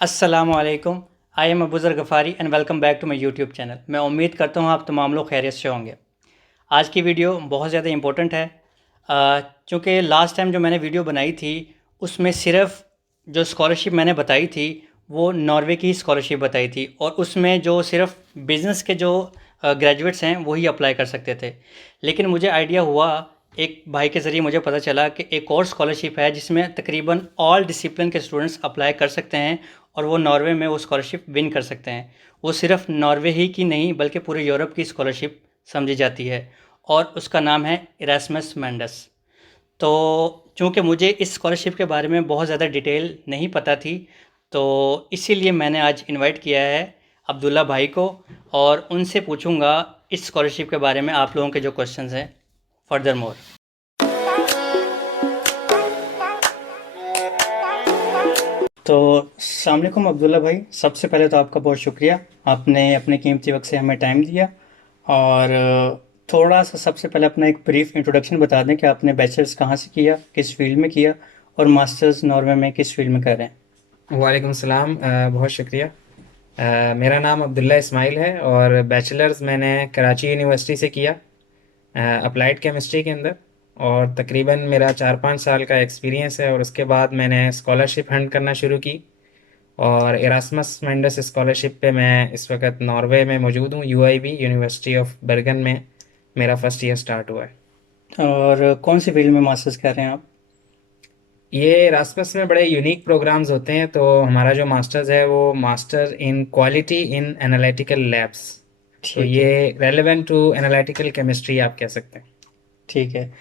अस्सलामुअलैकुम। I am Abuzar Ghaffari and welcome back to my YouTube channel. मैं उम्मीद करता हूँ आप तमाम लोग खैरियत से होंगे। आज की वीडियो बहुत ज़्यादा इम्पोर्टेंट है क्योंकि लास्ट टाइम जो मैंने वीडियो बनाई थी उसमें सिर्फ जो स्कॉलरशिप मैंने बताई थी वो नॉर्वे की स्कॉलरशिप बताई थी और उसमें जो सिर्फ बिज़नेस के जो ग्रेजुएट्स हैं वही अप्लाई कर सकते थे। लेकिन मुझे आइडिया हुआ, एक भाई के ज़रिए मुझे पता चला कि एक और स्कॉलरशिप है जिसमें तकरीबन ऑल डिसिप्लिन के स्टूडेंट्स अप्लाई कर सकते हैं और वो नॉर्वे में वो स्कॉलरशिप विन कर सकते हैं। वो सिर्फ नॉर्वे ही की नहीं बल्कि पूरे यूरोप की स्कॉलरशिप समझी जाती है और उसका नाम है इरास्मस मैंडस। तो चूँकि मुझे इस स्कॉलरशिप के बारे में बहुत ज़्यादा डिटेल नहीं पता थी, तो इसीलिए मैंने आज इनवाइट किया है अब्दुल्ला भाई को और उनसे पूछूंगा इस स्कॉलरशिप के बारे में आप लोगों के जो क्वेश्चंस हैं फर्दर मोर। तो अस्सलाम वालेकुम अब्दुल्ला भाई, सबसे पहले तो आपका बहुत शुक्रिया, आपने अपने कीमती वक्त से हमें टाइम दिया। और थोड़ा सा सबसे पहले अपना एक ब्रीफ इंट्रोडक्शन बता दें कि आपने बैचलर्स कहाँ से किया, किस फील्ड में किया और मास्टर्स नॉर्वे में किस फील्ड में कर रहे हैं। वालेकुम सलाम। बहुत शुक्रिया। मेरा नाम अब्दुल्ला इस्माइल है और बैचलर्स मैंने कराची यूनिवर्सिटी से किया अप्लाइड केमिस्ट्री के अंदर। और तकरीबन मेरा 4-5 साल का एक्सपीरियंस है और उसके बाद मैंने स्कॉलरशिप हंट करना शुरू की और इरास्मस मेंडस स्कॉलरशिप पे मैं इस वक्त नॉर्वे में मौजूद हूँ। यूआईबी यूनिवर्सिटी ऑफ बर्गन में मेरा फर्स्ट ईयर स्टार्ट हुआ है। और कौन सी फील्ड में मास्टर्स कर रहे हैं आप। ये इरास्मस में बड़े यूनिक प्रोग्राम्स होते हैं, तो हमारा जो मास्टर्स है वो master in quality in analytical labs. तो ठीक ये है। रेलेवेंट टू एनालिटिकल केमिस्ट्री आप कह सकते हैं। ठीक है,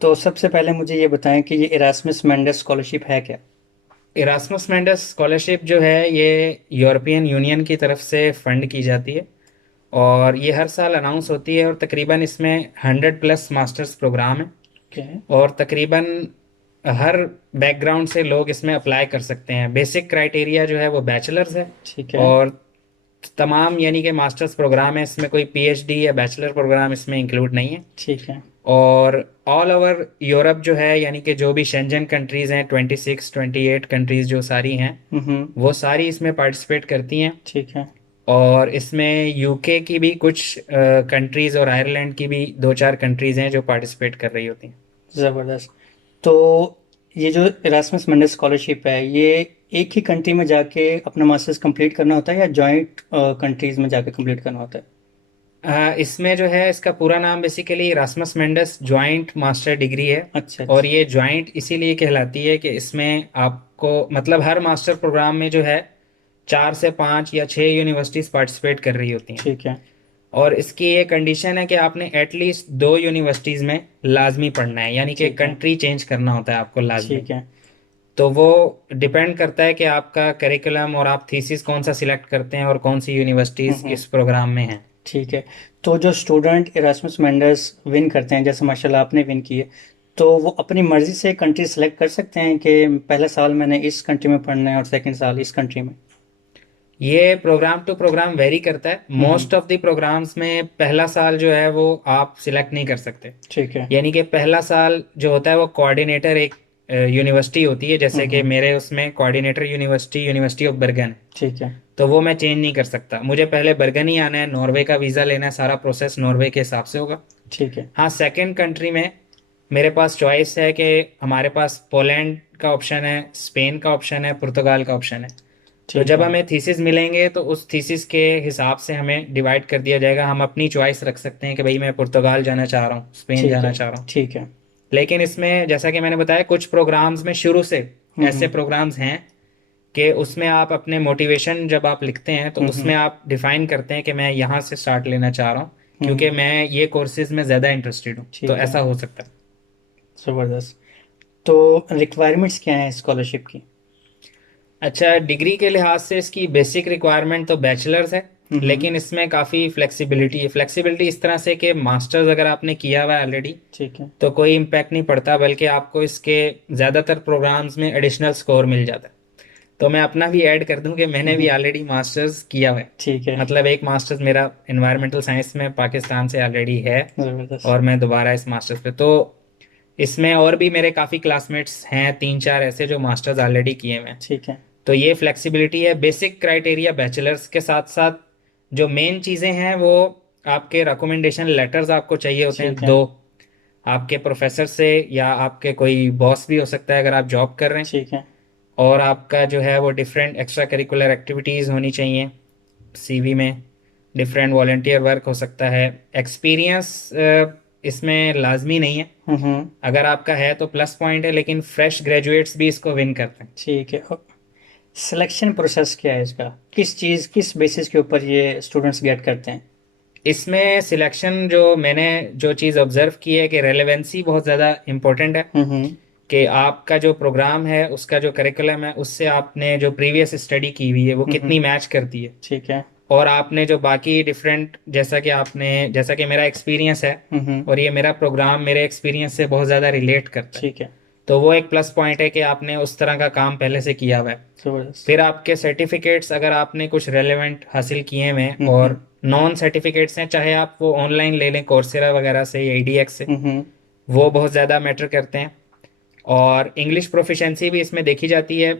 तो सबसे पहले मुझे ये बताएं कि ये इरास्मस मैंडस स्कॉलरशिप है क्या। इरास्मस मेंडस स्कॉलरशिप जो है ये यूरोपियन यूनियन की तरफ से फंड की जाती है और ये हर साल अनाउंस होती है और तकरीबन इसमें 100+ मास्टर्स प्रोग्राम है ओके। और तकरीबन हर बैकग्राउंड से लोग इसमें अप्लाई कर सकते हैं। बेसिक क्राइटेरिया जो है वो बैचलर्स है ठीक है। और तमाम यानी कि मास्टर्स प्रोग्राम है, इसमें कोई पीएचडी या बैचलर प्रोग्राम इसमें इंक्लूड नहीं है। ठीक है। और ऑल ओवर यूरोप जो है यानी कि जो भी शेंजन कंट्रीज़ हैं 26-28 कंट्रीज़ जो सारी हैं हम्म। वो सारी इसमें पार्टिसिपेट करती हैं। ठीक है। और इसमें यूके की भी कुछ कंट्रीज़ और आयरलैंड की भी 2-4 कंट्रीज़ हैं जो पार्टिसिपेट कर रही होती हैं। ज़बरदस्त। तो ये जो इरास्मस मैंडस स्कॉलरशिप है ये एक ही कंट्री में जाके अपना मास्टर्स कंप्लीट करना होता है या जॉइंट कंट्रीज में जाके कंप्लीट करना होता है। इसमें जो है इसका पूरा नाम basically Erasmus Mendes joint master degree है। अच्छा और अच्छा। ये ज्वाइंट इसीलिए कहलाती है कि इसमें आपको मतलब हर मास्टर प्रोग्राम में जो है 4 से 5 या 6 यूनिवर्सिटीज़ पार्टिसिपेट कर रही होती हैं। ठीक है। और इसकी ये कंडीशन है कि आपने एटलीस्ट 2 यूनिवर्सिटीज़ में लाजमी पढ़ना है, यानी कि ठीक है। कंट्री चेंज करना होता है आपको लाजमी। ठीक है। तो वो डिपेंड करता है कि आपका करिकुलम और आप थीसिस कौन सा सिलेक्ट करते हैं और कौन सी यूनिवर्सिटीज़ हम्म। इस प्रोग्राम में हैं। ठीक है। तो जो स्टूडेंट इरास्मस मैंडस विन करते हैं, जैसे माशाल्लाह आपने विन किए, तो वो अपनी मर्जी से कंट्री सेलेक्ट कर सकते हैं कि पहले साल मैंने इस कंट्री में पढ़ना है और सेकंड साल इस कंट्री में। ये प्रोग्राम टू प्रोग्राम वेरी करता है। हम्म। मोस्ट ऑफ द प्रोग्राम्स में पहला साल जो है वो आप सिलेक्ट नहीं कर सकते। ठीक है। यानी कि पहला साल जो होता है वो कोऑर्डिनेटर एक यूनिवर्सिटी होती है, जैसे कि हम्म। मेरे उसमें कोऑर्डिनेटर यूनिवर्सिटी यूनिवर्सिटी ऑफ बर्गन है। ठीक है। तो वो मैं चेंज नहीं कर सकता, मुझे पहले बर्गन ही आना है, नॉर्वे का वीज़ा लेना है, सारा प्रोसेस नॉर्वे के हिसाब से होगा। ठीक है। हाँ, सेकंड कंट्री में मेरे पास चॉइस है कि हमारे पास पोलैंड का ऑप्शन है, स्पेन का ऑप्शन है, पुर्तगाल का ऑप्शन है। तो ठीक जब है। हमें थीसिस मिलेंगे तो उस थीसिस के हिसाब से हमें डिवाइड कर दिया जाएगा। हम अपनी चॉइस रख सकते हैं कि भाई मैं पुर्तगाल जाना चाह रहा हूँ, स्पेन ठीक जाना है। चाह रहा हूँ। ठीक है। लेकिन इसमें जैसा कि मैंने बताया कुछ प्रोग्राम्स में शुरू से ऐसे हम्म। प्रोग्राम्स हैं कि उसमें आप अपने मोटिवेशन जब आप लिखते हैं तो हम्म। उसमें आप डिफाइन करते हैं कि मैं यहाँ से स्टार्ट लेना चाह रहा हूँ क्योंकि हम्म। मैं ये कोर्सेज में ज़्यादा इंटरेस्टेड हूँ। तो ठीक है। ऐसा हो सकता है। ज़बरदस्त। तो रिक्वायरमेंट्स क्या हैं स्कॉलरशिप की। अच्छा, डिग्री के लिहाज से इसकी बेसिक रिक्वायरमेंट तो बैचलर्स है, हम्म। लेकिन इसमें काफ़ी फ्लेक्सिबिलिटी है। फ्लेक्सिबिलिटी इस तरह से कि मास्टर्स अगर आपने किया हुआ है ऑलरेडी ठीक है। तो कोई इम्पैक्ट नहीं पड़ता, बल्कि आपको इसके ज़्यादातर प्रोग्राम्स में एडिशनल स्कोर मिल जाता है। तो मैं अपना भी ऐड कर दूं कि मैंने भी हम्म। ऑलरेडी मास्टर्स किया हुआ है। ठीक है। मतलब एक मास्टर्स मेरा एनवायरमेंटल साइंस में पाकिस्तान से ऑलरेडी है ज़बरदस्त। और मैं दोबारा इस मास्टर्स पे। तो इसमें और भी मेरे काफ़ी क्लासमेट्स हैं, 3-4 ऐसे जो मास्टर्स ऑलरेडी किए हुए हैं। ठीक है। तो ये फ्लेक्सिबिलिटी है। बेसिक क्राइटेरिया बैचलर्स के साथ साथ जो मेन चीज़ें हैं वो आपके रिकमेंडेशन लेटर्स आपको चाहिए होते हैं ठीक है। दो, आपके प्रोफेसर से या आपके कोई बॉस भी हो सकता है अगर आप जॉब कर रहे हैं। ठीक है। और आपका जो है वो डिफरेंट एक्स्ट्रा करिकुलर एक्टिविटीज़ होनी चाहिए सीवी में। डिफरेंट वॉलेंटियर वर्क हो सकता है। एक्सपीरियंस इसमें लाजमी नहीं है, हम्म। अगर आपका है तो प्लस पॉइंट है, लेकिन फ्रेश ग्रेजुएट्स भी इसको विन करते हैं। ठीक है। और सिलेक्शन प्रोसेस क्या है इसका, किस चीज़ किस बेसिस के ऊपर ये स्टूडेंट्स गेट करते हैं? इसमें सिलेक्शन जो मैंने जो चीज़ ऑब्जर्व की है कि रेलेवेंसी बहुत ज़्यादा इम्पोर्टेंट है, हम्म। कि आपका जो प्रोग्राम है उसका जो करिकुलम है उससे आपने जो प्रीवियस स्टडी की हुई है वो कितनी मैच करती है। ठीक है। और आपने जो बाकी डिफरेंट, जैसा कि मेरा एक्सपीरियंस है हम्म। और ये मेरा प्रोग्राम मेरे एक्सपीरियंस से बहुत ज़्यादा रिलेट करता है, ठीक है। तो वो एक प्लस पॉइंट है कि आपने उस तरह का काम पहले से किया हुआ है। ज़बरदस्त। फिर आपके सर्टिफिकेट्स अगर आपने कुछ रेलेवेंट हासिल किए हुए हैं, हम्म। और नॉन सर्टिफिकेट्स हैं, चाहे आप वो ऑनलाइन ले लें कोर्सेरा वगैरह से या ईडीएक्स से, हम्म। वो बहुत ज़्यादा मैटर करते हैं। और इंग्लिश प्रोफिशेंसी भी इसमें देखी जाती है।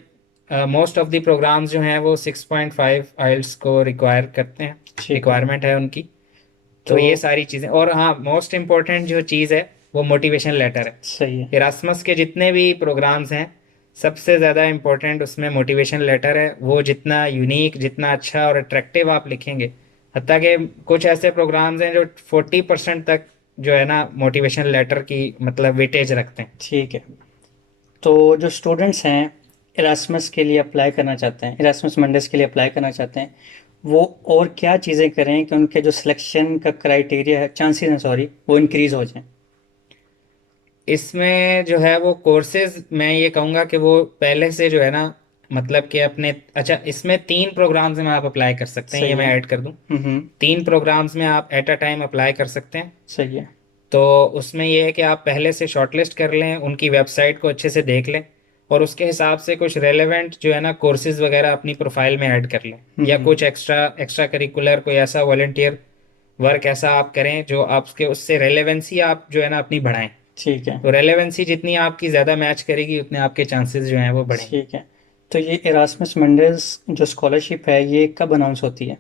मोस्ट ऑफ द प्रोग्राम्स जो हैं वो 6.5 आइल्स को रिक्वायर करते हैं, ठीक है। रिक्वायरमेंट है उनकी। तो तो ये सारी चीज़ें, और हाँ, मोस्ट इम्पोर्टेंट जो चीज़ है वो मोटिवेशन लेटर है। सही है। इरास्मस के जितने भी प्रोग्राम्स हैं सबसे ज़्यादा इम्पोर्टेंट उसमें मोटिवेशन लेटर है। वो जितना यूनिक, जितना अच्छा और अट्रैक्टिव आप लिखेंगे, हत्ता कि कुछ ऐसे प्रोग्राम्स हैं जो 40% तक जो है ना मोटिवेशन लेटर की मतलब वेटेज रखते हैं। ठीक है। तो जो स्टूडेंट्स हैं इरास्मस के लिए अप्लाई करना चाहते हैं, इरास्मस मंडेस के लिए अप्लाई करना चाहते हैं, वो और क्या चीज़ें करें कि उनके जो सिलेक्शन का क्राइटेरिया है, चांसेस हैं सॉरी, वो इंक्रीज़ हो जाएं? इसमें जो है वो कोर्सेज, मैं ये कहूँगा कि वो पहले से जो है ना, मतलब कि अपने, अच्छा, इसमें 3 प्रोग्राम्स में आप अप्लाई कर सकते हैं, ये सही मैं है। ऐड कर दूं। हम्म। 3 प्रोग्राम्स में आप एट अ टाइम अप्लाई कर सकते हैं। सही है। तो उसमें ये है कि आप पहले से शॉर्टलिस्ट कर लें, उनकी वेबसाइट को अच्छे से देख लें, और उसके हिसाब से कुछ रेलेवेंट जो है ना कोर्सेज वगैरह अपनी प्रोफाइल में ऐड कर लें, या हम्म। कुछ एक्स्ट्रा एक्स्ट्रा करिकुलर कोई ऐसा वॉलेंटियर वर्क ऐसा आप करें जो आपके, उससे रेलेवेंसी आप जो है ना अपनी बढ़ाएं। ठीक है। तो रेलेवेंसी जितनी आपकी ज़्यादा मैच करेगी उतने आपके चांसेस जो हैं वो बढ़ेंगे। ठीक है। तो ये इरास्मस मंडेस जो स्कॉलरशिप है ये कब अनाउंस होती है?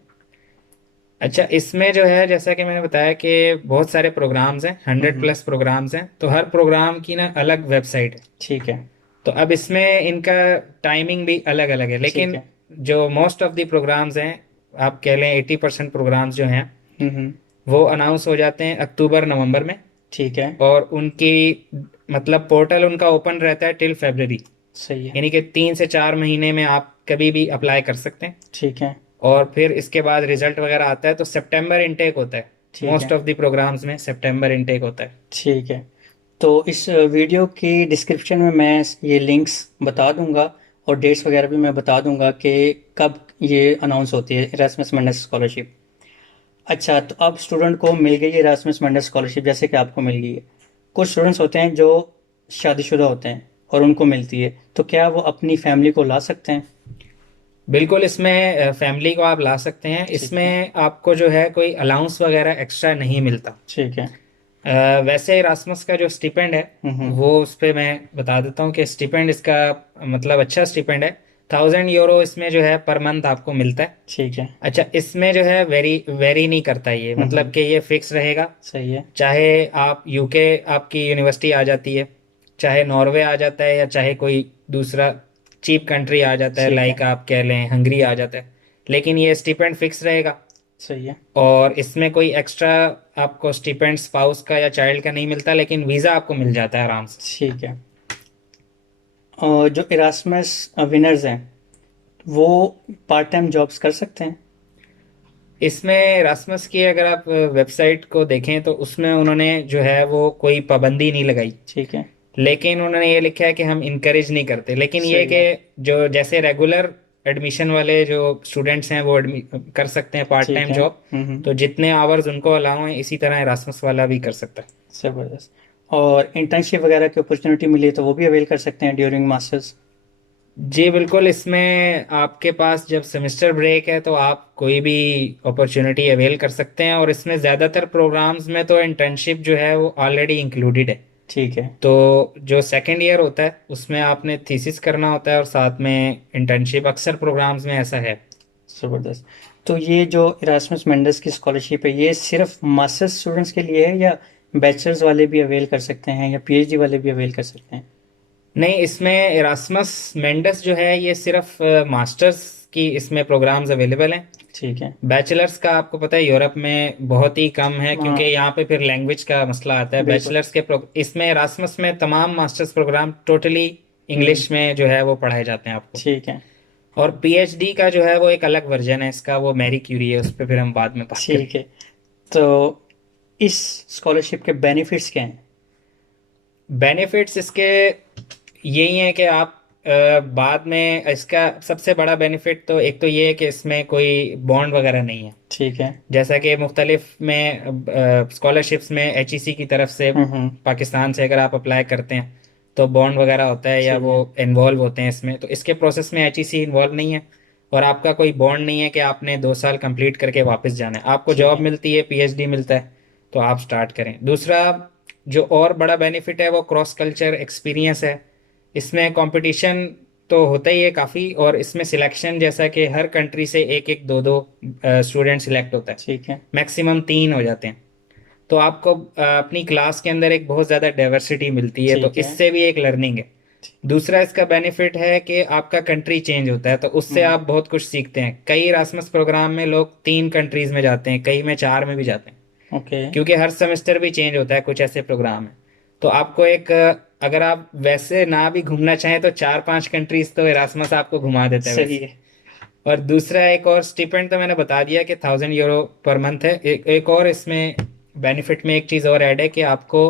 अच्छा, इसमें जो है जैसा कि मैंने बताया कि बहुत सारे प्रोग्राम्स हैं, 100+ प्रोग्राम्स हैं, तो हर प्रोग्राम की ना अलग वेबसाइट है। ठीक है। तो अब इसमें इनका टाइमिंग भी अलग अलग है, ठीक लेकिन है। जो मोस्ट ऑफ द प्रोग्राम्स हैं, आप कह लें 80% प्रोग्राम्स जो हैं हम्म। वो अनाउंस हो जाते हैं अक्टूबर नवंबर में। ठीक है। और उनकी मतलब पोर्टल उनका ओपन रहता है टिल फेब्रवरी, सही है। यानी कि 3 से 4 महीने में आप कभी भी अप्लाई कर सकते हैं। ठीक है। और फिर इसके बाद रिजल्ट वगैरह आता है तो सितंबर इनटेक होता है। ठीक मोस्ट है। ऑफ द प्रोग्राम्स में सितंबर इनटेक होता है। ठीक है। तो इस वीडियो की डिस्क्रिप्शन में मैं ये लिंक्स बता दूंगा और डेट्स वगैरह भी मैं बता दूंगा कि कब ये अनाउंस होती है इरास्मस मंडेस स्कॉलरशिप। अच्छा, तो अब स्टूडेंट को मिल गई है इरास्मस मंडेस स्कॉलरशिप, जैसे कि आपको मिल गई है। कुछ स्टूडेंट्स होते हैं जो शादीशुदा होते हैं और उनको मिलती है, तो क्या वो अपनी फैमिली को ला सकते हैं? बिल्कुल, इसमें फैमिली को आप ला सकते हैं। ठीक है। इसमें आपको जो है कोई अलाउंस वगैरह एक्स्ट्रा नहीं मिलता। ठीक है। वैसे इरास्मस का जो स्टिपेंड है हम्म। वो उस पर मैं बता देता हूँ कि स्टिपेंड इसका मतलब अच्छा स्टिपेंड है। 1000 यूरो इसमें जो है पर मंथ आपको मिलता है। ठीक है। अच्छा, इसमें जो है वेरी वेरी नहीं करता ये, मतलब कि ये फिक्स रहेगा। सही है। चाहे आप यूके, आपकी यूनिवर्सिटी आ जाती है, चाहे नॉर्वे आ जाता है, या चाहे कोई दूसरा चीप कंट्री आ जाता है, ठीक है। लाइक आप कह लें हंगरी आ जाता है, लेकिन ये स्टिपेंड फिक्स रहेगा। सही है। और इसमें कोई एक्स्ट्रा आपको स्टिपेंड स्पाउस का या चाइल्ड का नहीं मिलता, लेकिन वीज़ा आपको मिल जाता है आराम से। ठीक है। और जो इरास्मस विनर्स हैं वो पार्ट टाइम जॉब्स कर सकते हैं? इसमें रासमस की अगर आप वेबसाइट को देखें तो उसमें उन्होंने जो है वो कोई पाबंदी नहीं लगाई, ठीक है। लेकिन उन्होंने ये लिखा है कि हम इनकरेज नहीं करते, लेकिन ये सही कि है। जो जैसे रेगुलर एडमिशन वाले जो स्टूडेंट्स हैं वो कर सकते हैं पार्ट ठीक टाइम है। जॉब, हम्म। तो जितने आवर्स उनको अलाउ हैं इसी तरह एरास्मस वाला भी कर सकता है। ज़बरदस्त। और इंटर्नशिप वगैरह की अपॉर्चुनिटी मिली तो वो भी अवेल कर सकते हैं ड्यूरिंग मास्टर्स? जी बिल्कुल, इसमें आपके पास जब सेमेस्टर ब्रेक है तो आप कोई भी अपॉर्चुनिटी अवेल कर सकते हैं, और इसमें ज़्यादातर प्रोग्राम्स में तो इंटर्नशिप जो है वो ऑलरेडी इंक्लूडेड है। ठीक है। तो जो सेकंड ईयर होता है उसमें आपने थीसिस करना होता है और साथ में इंटर्नशिप, अक्सर प्रोग्राम्स में ऐसा है। ज़बरदस्त। तो ये जो इरास्मस मेंडस की स्कॉलरशिप है, ये सिर्फ मास्टर्स स्टूडेंट्स के लिए है या बैचलर्स वाले भी अवेल कर सकते हैं या पीएचडी वाले भी अवेल कर सकते हैं? नहीं, इसमें इरास्मस मेंडस जो है ये सिर्फ मास्टर्स की इसमें प्रोग्राम्स अवेलेबल हैं। ठीक है। बैचलर्स का आपको पता है यूरोप में बहुत ही कम है, क्योंकि हाँ, यहाँ पे फिर लैंग्वेज का मसला आता है। बिल्कुल। बैचलर्स के इसमें इरास्मस में तमाम मास्टर्स प्रोग्राम टोटली हम्म। इंग्लिश में जो है वो पढ़ाए जाते हैं आपको। ठीक है। और पीएचडी का जो है वो एक अलग वर्जन है इसका, वो मैरी क्यूरी है, उस पर फिर हम बाद में बात ठीक करेंगे। है। तो इस स्कॉलरशिप के बेनिफिट्स क्या हैं? बेनिफिट्स इसके यही है कि आप बाद में इसका सबसे बड़ा बेनिफिट तो एक तो ये है कि इसमें कोई बॉन्ड वगैरह नहीं है। ठीक है। जैसा कि मुख्तलिफ में स्कॉलरशिप्स में एचईसी की तरफ से, हम्म। पाकिस्तान से अगर आप अप्लाई करते हैं तो बॉन्ड वगैरह होता है या ठीक वो है। इन्वॉल्व होते हैं इसमें। तो इसके प्रोसेस में एचईसी इन्वॉल्व नहीं है और आपका कोई बॉन्ड नहीं है कि आपने 2 साल कंप्लीट करके वापस जाना है। आपको ठीक जॉब है। मिलती है, पीएचडी मिलता है, तो आप स्टार्ट करें। दूसरा जो और बड़ा बेनिफिट है वो क्रॉस कल्चर एक्सपीरियंस है। इसमें कंपटीशन तो होता ही है काफ़ी, और इसमें सिलेक्शन जैसा कि हर कंट्री से एक एक दो दो स्टूडेंट सिलेक्ट होता है, ठीक है। मैक्सिमम 3 हो जाते हैं। तो आपको अपनी क्लास के अंदर एक बहुत ज़्यादा डाइवर्सिटी मिलती है, तो ठीक है। इससे भी एक लर्निंग है। दूसरा इसका बेनिफिट है कि आपका कंट्री चेंज होता है, तो उससे हम्म। आप बहुत कुछ सीखते हैं। कई इरास्मस प्रोग्राम में लोग 3 कंट्रीज में जाते हैं, कई में 4 में भी जाते हैं, ओके। क्योंकि हर सेमेस्टर भी चेंज होता है। कुछ ऐसे प्रोग्राम है, तो आपको एक अगर आप वैसे ना भी घूमना चाहें तो 4-5 कंट्रीज तो इरास्मस आपको घुमा देता है सही वैसे। है। और दूसरा एक और स्टिपेंड तो मैंने बता दिया कि 1000 यूरो पर मंथ है। एक और इसमें बेनिफिट में एक चीज़ और ऐड है कि आपको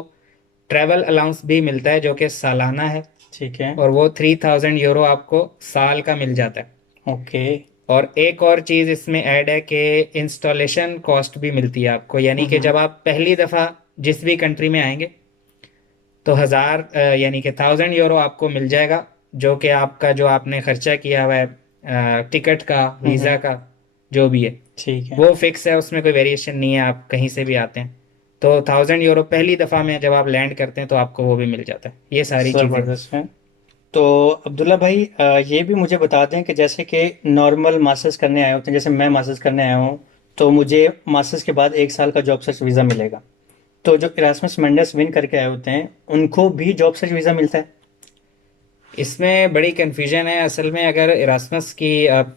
ट्रैवल अलाउंस भी मिलता है जो कि सालाना है, ठीक है। और वो 3000 यूरो आपको साल का मिल जाता है। ओके। और एक और चीज़ इसमें ऐड है कि इंस्टॉलेशन कॉस्ट भी मिलती है आपको, यानी कि हम्म। जब आप पहली दफ़ा जिस भी कंट्री में आएंगे तो 1000 यानी कि 1000 यूरो आपको मिल जाएगा, जो कि आपका जो आपने खर्चा किया हुआ है टिकट का, वीज़ा हम्म। का, जो भी है ठीक है। वो फिक्स है, उसमें कोई वेरिएशन नहीं है। आप कहीं से भी आते हैं तो 1000 यूरो पहली दफ़ा में जब आप लैंड करते हैं तो आपको वो भी मिल जाता है। ये सारी चीज़ें। ज़बरदस्त है। तो अब्दुल्ला भाई, ये भी मुझे बता दें कि जैसे कि नॉर्मल मास्टर्स करने आए होते हैं, जैसे मैं मास्टर्स करने आया हूँ, तो मुझे मास्टर्स के बाद 1 साल का जॉब सर्च वीज़ा मिलेगा। तो जो इरास्मस मेंडस विन करके आए होते हैं उनको भी जॉब सर्च वीज़ा मिलता है? इसमें बड़ी कन्फ्यूजन है असल में। अगर इरास्मस की आप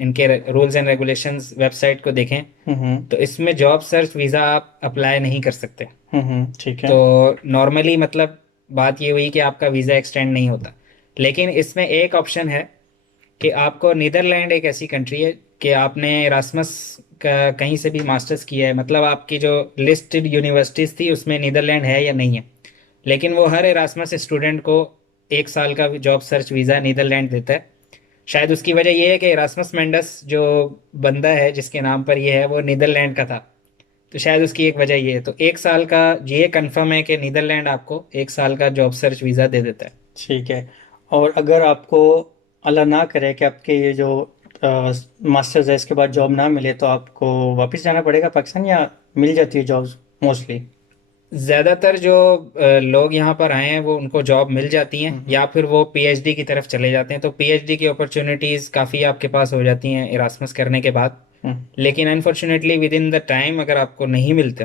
इनके रूल्स एंड रेगुलेशंस वेबसाइट को देखें हम्म। तो इसमें जॉब सर्च वीज़ा आप अप्लाई नहीं कर सकते। ठीक है। तो नॉर्मली मतलब बात ये हुई कि आपका वीज़ा एक्सटेंड नहीं होता। लेकिन इसमें एक ऑप्शन है कि आपको, नीदरलैंड एक ऐसी कंट्री है कि आपने इरास्मस का कहीं से भी मास्टर्स किया है, मतलब आपकी जो लिस्टेड यूनिवर्सिटीज़ थी उसमें नीदरलैंड है या नहीं है, लेकिन वो हर इरास्मस स्टूडेंट को 1 साल का जॉब सर्च वीज़ा नीदरलैंड देता है। शायद उसकी वजह ये है कि इरास्मस मेंडस जो बंदा है जिसके नाम पर ये है वो नीदरलैंड का था, तो शायद उसकी एक वजह ये है। तो 1 साल का ये कंफर्म है कि नीदरलैंड आपको 1 साल का जॉब सर्च वीज़ा दे देता है। ठीक है। और अगर आपको अल्लाह ना करे कि आपके ये जो मास्टर्स है इसके बाद जॉब ना मिले, तो आपको वापस जाना पड़ेगा पाकिस्तान या मिल जाती है जॉब्स मोस्टली? ज़्यादातर जो लोग यहाँ पर आए हैं वो उनको जॉब मिल जाती हैं, हम्म। या फिर वो पीएचडी की तरफ चले जाते हैं। तो पीएचडी की अपॉर्चुनिटीज़ काफ़ी आपके पास हो जाती हैं इरास्मस करने के बाद। हम्म। लेकिन unfortunately with in the time अगर आपको नहीं मिलता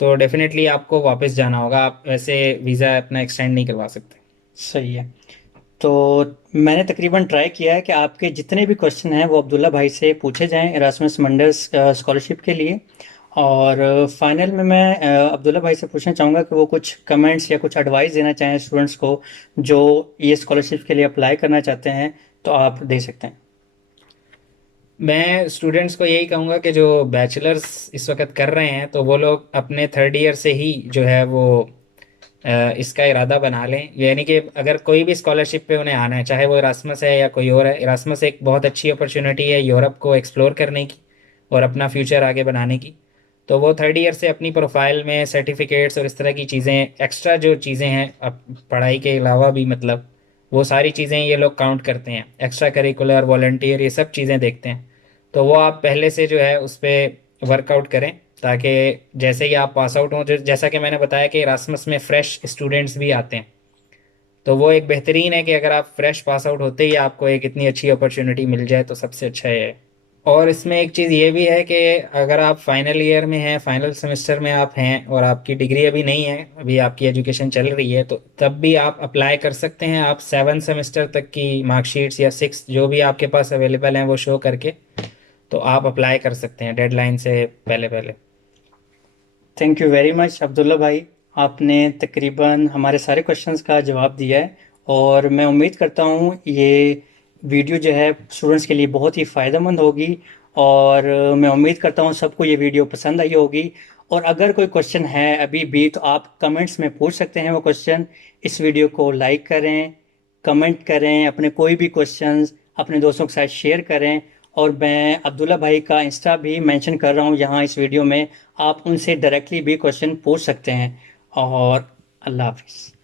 तो डेफिनेटली आपको वापस जाना होगा। आप वैसे वीज़ा अपना एक्सटेंड नहीं करवा सकते। सही है। तो मैंने तकरीबन ट्राई किया है कि आपके जितने भी क्वेश्चन हैं वो अब्दुल्ला भाई से पूछे जाएं इरास्मस मंडर्स स्कॉलरशिप के लिए। और फाइनल में मैं अब्दुल्ला भाई से पूछना चाहूँगा कि वो कुछ कमेंट्स या कुछ एडवाइस देना चाहें स्टूडेंट्स को जो ये स्कॉलरशिप के लिए अप्लाई करना चाहते हैं, तो आप दे सकते हैं। मैं स्टूडेंट्स को यही कहूँगा कि जो बैचलर्स इस वक्त कर रहे हैं तो वो लोग अपने थर्ड ईयर से ही जो है वो इसका इरादा बना लें। यानी कि अगर कोई भी स्कॉलरशिप पे उन्हें आना है, चाहे वो इरास्मस है या कोई और है, इरास्मस एक बहुत अच्छी अपॉर्चुनिटी है यूरोप को एक्सप्लोर करने की और अपना फ्यूचर आगे बनाने की। तो वो थर्ड ईयर से अपनी प्रोफाइल में सर्टिफिकेट्स और इस तरह की चीज़ें, एक्स्ट्रा जो चीज़ें हैं पढ़ाई के अलावा भी, मतलब वो सारी चीज़ें ये लोग काउंट करते हैं, एक्स्ट्रा करिकुलर, वॉलंटियर, ये सब चीज़ें देखते हैं। तो वो आप पहले से जो है उस पर वर्कआउट करें ताकि जैसे ही आप पास आउट हों, जैसा कि मैंने बताया कि इरास्मस में फ़्रेश स्टूडेंट्स भी आते हैं, तो वो एक बेहतरीन है कि अगर आप फ्रेश पास आउट होते ही आपको एक इतनी अच्छी अपॉर्चुनिटी मिल जाए तो सबसे अच्छा है। और इसमें एक चीज़ ये भी है कि अगर आप फाइनल ईयर में हैं, फाइनल सेमेस्टर में आप हैं और आपकी डिग्री अभी नहीं है, अभी आपकी एजुकेशन चल रही है, तो तब भी आप अप्लाई कर सकते हैं। आप 7 सेमेस्टर तक की मार्कशीट्स या 6 जो भी आपके पास अवेलेबल हैं वो शो करके तो आप अप्लाई कर सकते हैं डेडलाइन से पहले पहले। Thank you very much Abdullah भाई, आपने तकरीबन हमारे सारे क्वेश्चंस का जवाब दिया है और मैं उम्मीद करता हूँ ये वीडियो जो है स्टूडेंट्स के लिए बहुत ही फ़ायदेमंद होगी और मैं उम्मीद करता हूँ सबको ये वीडियो पसंद आई होगी। और अगर कोई क्वेश्चन है अभी भी तो आप कमेंट्स में पूछ सकते हैं वो क्वेश्चन। इस वीडियो को लाइक करें, कमेंट करें, अपने कोई भी क्वेश्चंस अपने दोस्तों के साथ शेयर करें। और मैं अब्दुल्ला भाई का इंस्टा भी मेंशन कर रहा हूँ यहाँ इस वीडियो में, आप उनसे डायरेक्टली भी क्वेश्चन पूछ सकते हैं। और अल्लाह हाफिज़।